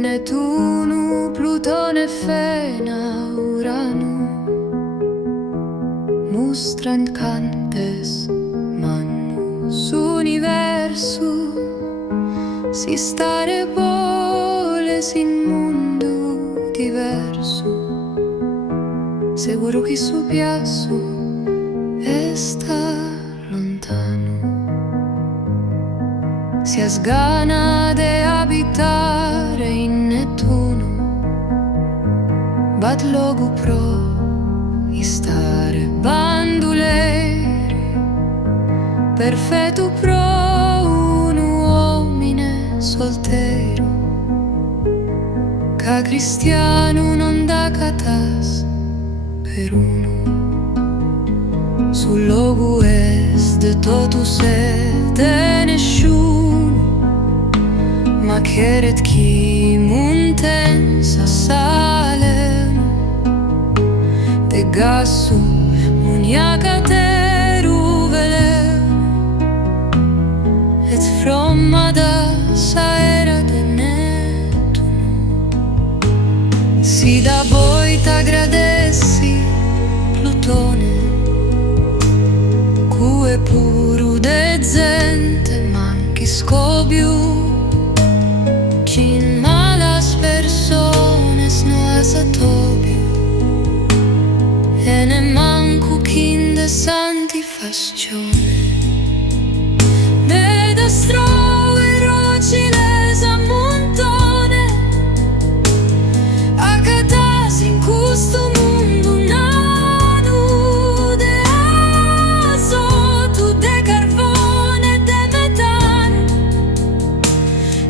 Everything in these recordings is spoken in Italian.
Nettuno, Plutone, Fena, Urano mostrant cantes manus universo si stare voles in mundo diverso seguro che su piasso está lontano si asgana de abitare in Nettuno bat logo pro stare banduleri perfetto pro un uomine soltero ca cristiano non da catas per uno sul logo est de totus et de nessuno ma cheret chi muntensa sale de gasu muniaca teru veleno et fromada saera de Nettuno si da voi t'agradessi Plutone cue puru de gente manchi scobiu cin malas persones no asatobiu e ne manco chin de santifascione ne destrou e rocines a montone a catas in custo mundo nanu de azoto, de carbone, de metano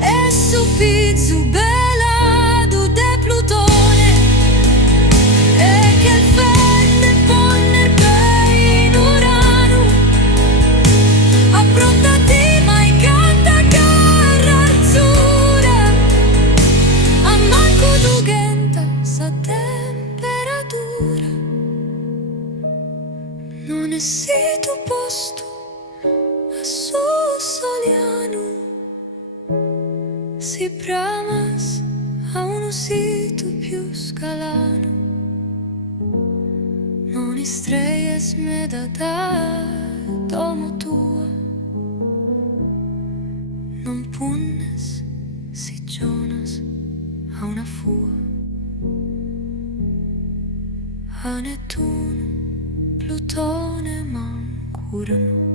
e su pizzu belado de Plutone e che il non è sito posto a su soliano si pramas a uno sito più scalano non istreies me da domo tua non punnes si Jonas a una fua a Nettuno Plutone mancurano